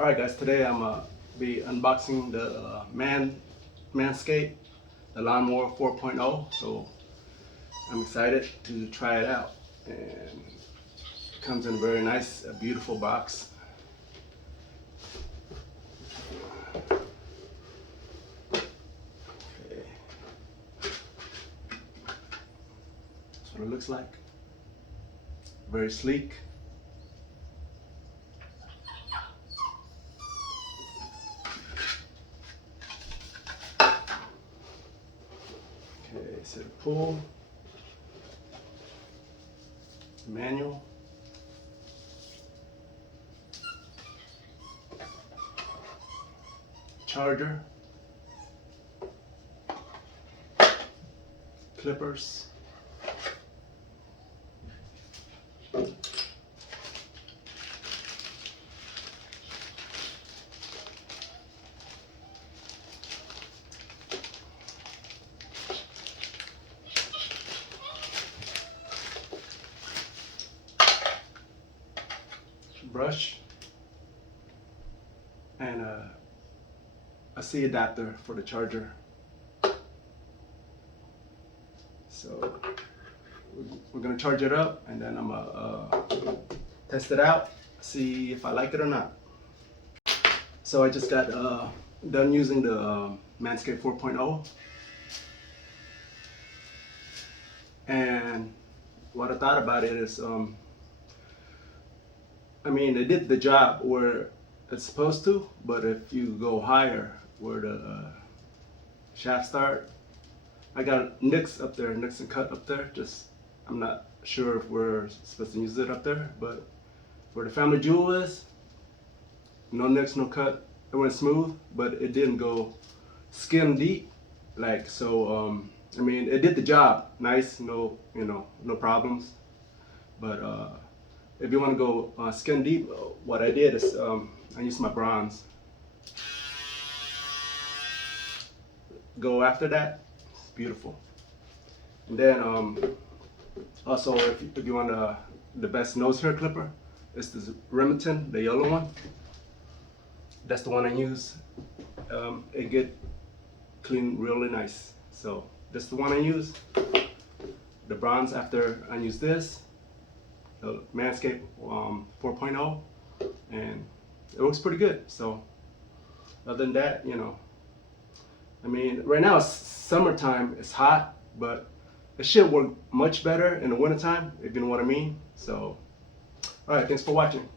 Alright guys, today I'm be unboxing the Manscaped, the lawnmower 4.0. So I'm excited to try it out, and it comes in a very nice, beautiful box. Okay. That's what it looks like. Very sleek. Okay, so the pull, manual, charger, clippers, brush, and a C adapter for the charger. So we're gonna charge it up, and then I'm gonna test it out, see if I like it or not. So I just got done using the Manscaped 4.0, and what I thought about it is, I mean, it did the job where it's supposed to, but if you go higher where the shaft start, I got nicks up there, nicks and cut up there. Just, I'm not sure if we're supposed to use it up there, but where the family jewel is, no nicks, no cut. It went smooth, but it didn't go skin deep. Like, so, I mean, it did the job. Nice, no problems. But if you want to go skin deep, what I did is I used my bronze. Go after that, it's beautiful. And then also, if you want the best nose hair clipper, it's this Remington, the yellow one. That's the one I use. It get clean really nice. So that's the one I use. The bronze after I use this, the Manscaped 4.0, and it works pretty good. So other than that, I mean, right now it's summertime, it's hot, but it should work much better in the wintertime, if you know what I mean. So, alright, thanks for watching.